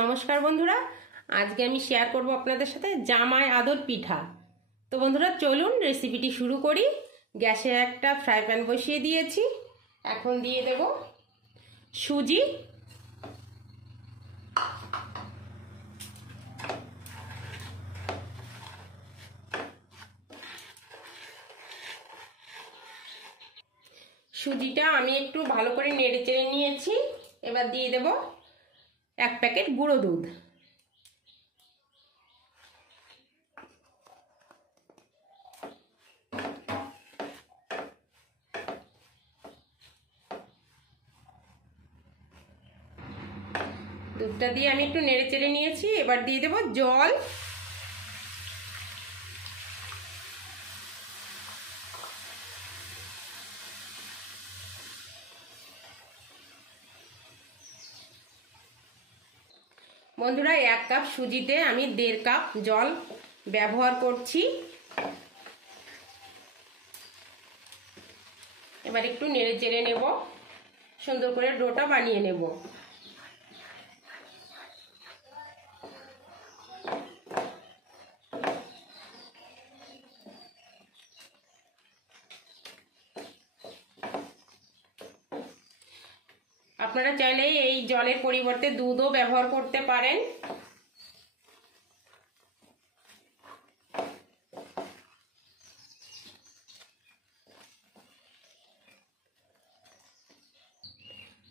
নমস্কার বন্ধুরা, আজকে আমি শেয়ার করব আপনাদের সাথে জামাই আদর পিঠা। তো বন্ধুরা চলুন রেসিপিটি শুরু করি। গ্যাসে একটা ফ্রাই প্যান বসিয়ে দিয়েছি। এখন দিয়ে দেব সুজি, সুজিটা আমি একটু ভালো করে নেড়ে চেড়ে নিয়েছি। এবার দিয়ে দেব 1 প্যাকেট গুঁড়ো দুধ। দুধটা দিয়ে আমি একটু নেড়ে চেড়ে নিয়েছি। এবার দিয়ে দেব জল। বন্ধুরা 1 কাপ সুজিতে আমি 1.5 কাপ জল ব্যবহার করছি। এবার একটু নেড়ে চেড়ে নেব, সুন্দর করে ডোটা বানিয়ে নেব। আপনারা চাইলে এই জলের পরিবর্তে দুধও ব্যবহার করতে পারেন।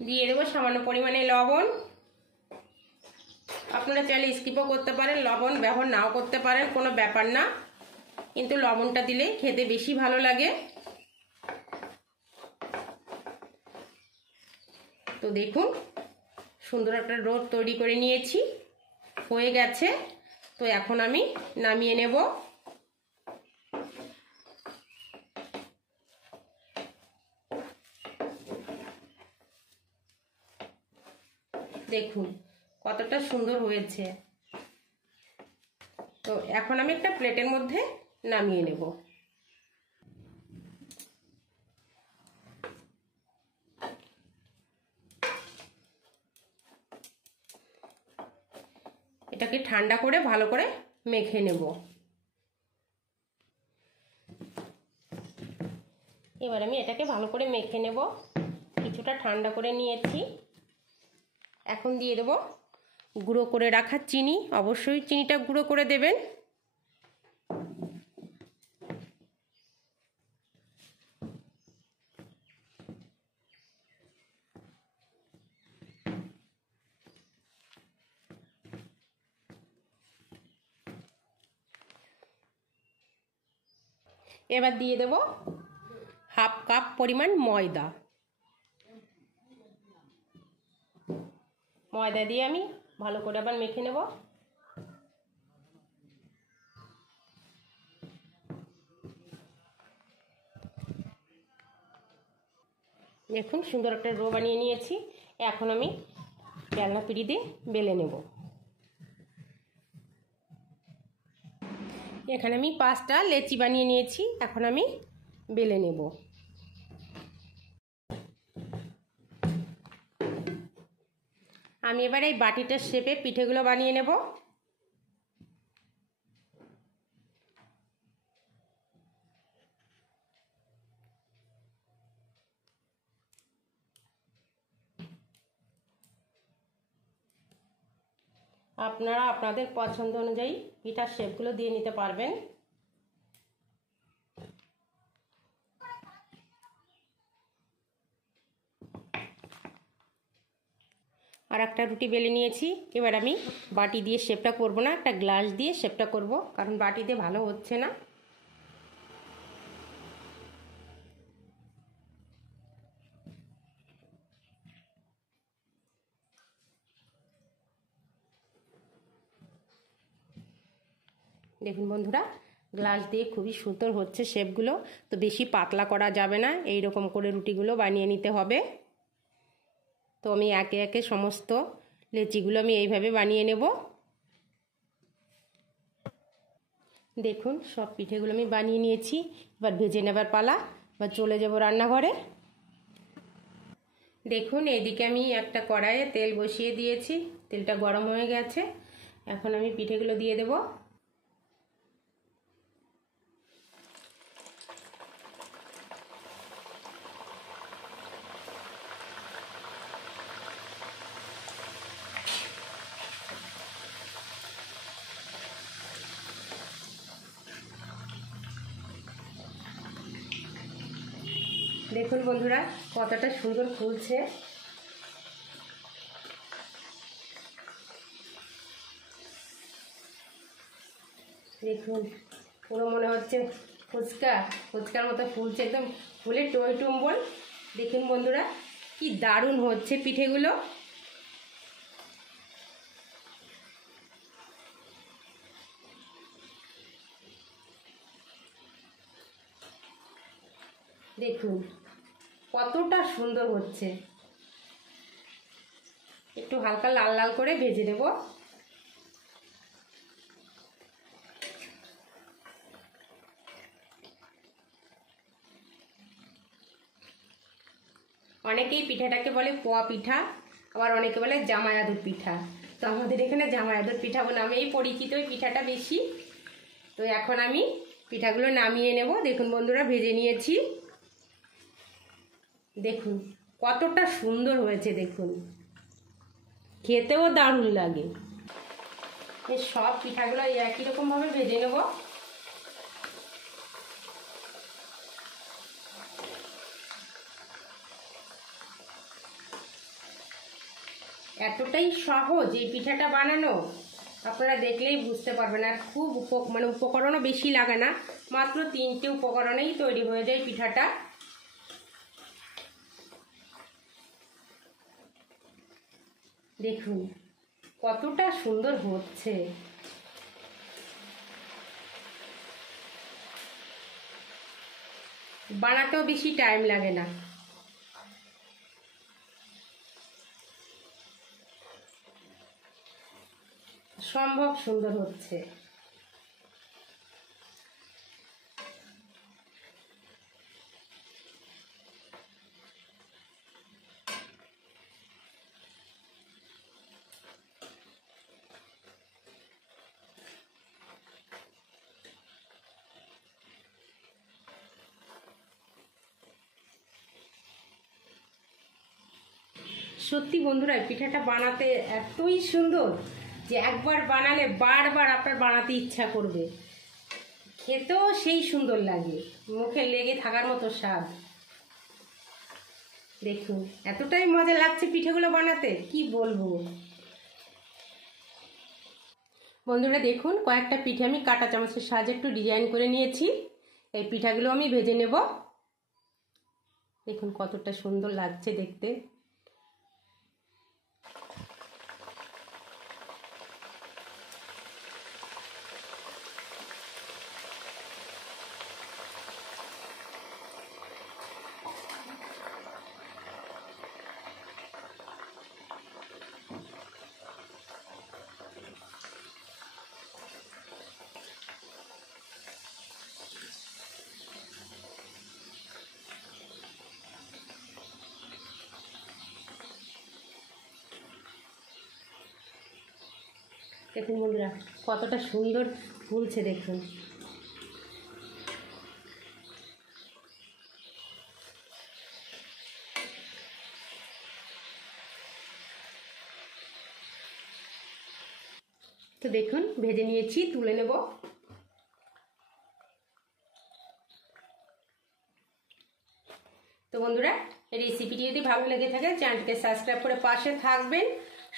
দিয়ে দেবো সামান্য পরিমাণে লবণ। আপনারা চাইলে স্কিপও করতে পারেন, লবণ ব্যবহার নাও করতে পারেন, কোনো ব্যাপার না, কিন্তু লবণটা দিলে খেতে বেশি ভালো লাগে। তো দেখুন সুন্দর একটা ডো তৈরি করে নিয়েছি, হয়ে গেছে। তো এখন আমি নামিয়ে নেব। দেখুন কতটা সুন্দর হয়েছে। তো এখন আমি একটা প্লেটের মধ্যে নামিয়ে নেব। এটাকে ঠান্ডা করে ভালো করে মেখে নেব। এবার আমি এটাকে ভালো করে মেখে নেব। কিছুটা ঠান্ডা করে নিয়েছি। এখন দিয়ে দেব গুঁড়ো করে রাখা চিনি। অবশ্যই চিনিটা গুঁড়ো করে দেবেন। এবার দিয়ে দেব 1/2 কাপ পরিমাণ ময়দা। ময়দা দিয়ে আমি ভালো করে আবার মেখে নেব। দেখুন সুন্দর একটা ডো বানিয়ে নিয়েছি। এখন আমি বেলনা পিঁড়ি দিয়ে বেলে নেব। এখানে আমি 5টা লেচি বানিয়ে নিয়েছি। এখন আমি বেলে নেব। আমি এবার এই বাটিটার শেপে পিঠেগুলো বানিয়ে নেব। আপনারা আপনাদের পছন্দ অনুযায়ী পিঠার শেপগুলো দিয়ে নিতে পারবেন। আর একটা রুটি বেলে নিয়েছি। এবার আমি বাটি দিয়ে শেপটা করব না, একটা গ্লাস দিয়ে শেপটা করব, কারণ বাটিতে ভালো হচ্ছে না। দেখুন বন্ধুরা গ্লাস দিয়ে খুবই সুন্দর হচ্ছে শেপগুলো। তো বেশি পাতলা করা যাবে না, এই রকম করে রুটিগুলো বানিয়ে নিতে হবে। তো আমি একে একে সমস্ত লেচিগুলো আমি এইভাবে বানিয়ে নেব। দেখুন সব পিঠেগুলো আমি বানিয়ে নিয়েছি। এবার ভেজে নেবার পালা। এবার চলে যাব রান্নাঘরে। দেখুন এইদিকে আমি একটা কড়াইয়ে তেল বসিয়ে দিয়েছি, তেলটা গরম হয়ে গেছে। এখন আমি পিঠেগুলো দিয়ে দেব। দেখুন বন্ধুরা কতটা সুন্দর ফুলছে। দেখুন পুরো মনে হচ্ছে ফুচকার মতো ফুলছে, একদম ফুলে টই টুম্বল। দেখুন বন্ধুরা কি দারুণ হচ্ছে পিঠেগুলো। দেখুন কতটা সুন্দর হচ্ছে। একটু হালকা লাল লাল করে ভেজে নেব। অনেকেই পিঠাটাকে বলে পোয়া পিঠা, আবার অনেকে বলে জামাই আদুর পিঠা। তো আমাদের এখানে জামাই আদুর পিঠা নামেই পরিচিত এই পিঠাটা বেশি। তো এখন আমি পিঠাগুলো নামিয়ে নেব। দেখুন বন্ধুরা ভেজে নিয়েছি। দেখুন কতটা সুন্দর হয়েছে, দেখুন খেতেও দারুণ লাগে। এই সব পিঠাগুলো একই রকমভাবে ভেজে নেব। এতটাই সহজ এই পিঠাটা বানানো, আপনারা দেখলেই বুঝতে পারবেন। আর খুব উপকরণও বেশি লাগে না, মাত্র 3টে উপকরণেই তৈরি হয়ে যায় পিঠাটা। দেখুন কতটা সুন্দর হচ্ছে। বানাতেও বেশি টাইম লাগে না। সম্ভব সুন্দর হচ্ছে। সত্যি বন্ধুরা পিঠাটা বানাতে এতই সুন্দর যে একবার বানালে বারবার আপনার বানাতে ইচ্ছা করবে। খেতেও সেই সুন্দর লাগে, মুখে লেগে থাকার মতো স্বাদ। দেখুন এতটাই মজা লাগছে পিঠেগুলো বানাতে, কি বলবো। বন্ধুরা দেখুন কয়েকটা পিঠে আমি কাঁটা চামচের সাহায্যে একটু ডিজাইন করে নিয়েছি। এই পিঠাগুলো আমি ভেজে নেব। দেখুন কতটা সুন্দর লাগছে দেখতে। দেখুন বন্ধুরা কতটা সুন্দর ফুলছে, দেখুন। তো দেখুন ভেজে নিয়েছি, তুলে নেব। তো বন্ধুরা রেসিপিটি যদি ভালো লেগে থাকে চ্যানেলটিকে সাবস্ক্রাইব করে পাশে থাকবেন।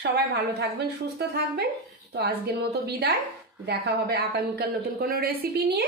সবাই ভালো থাকবেন, সুস্থ থাকবেন। তো আজকের মতো বিদায়, দেখা হবে আগামীকাল নতুন কোনো রেসিপি নিয়ে।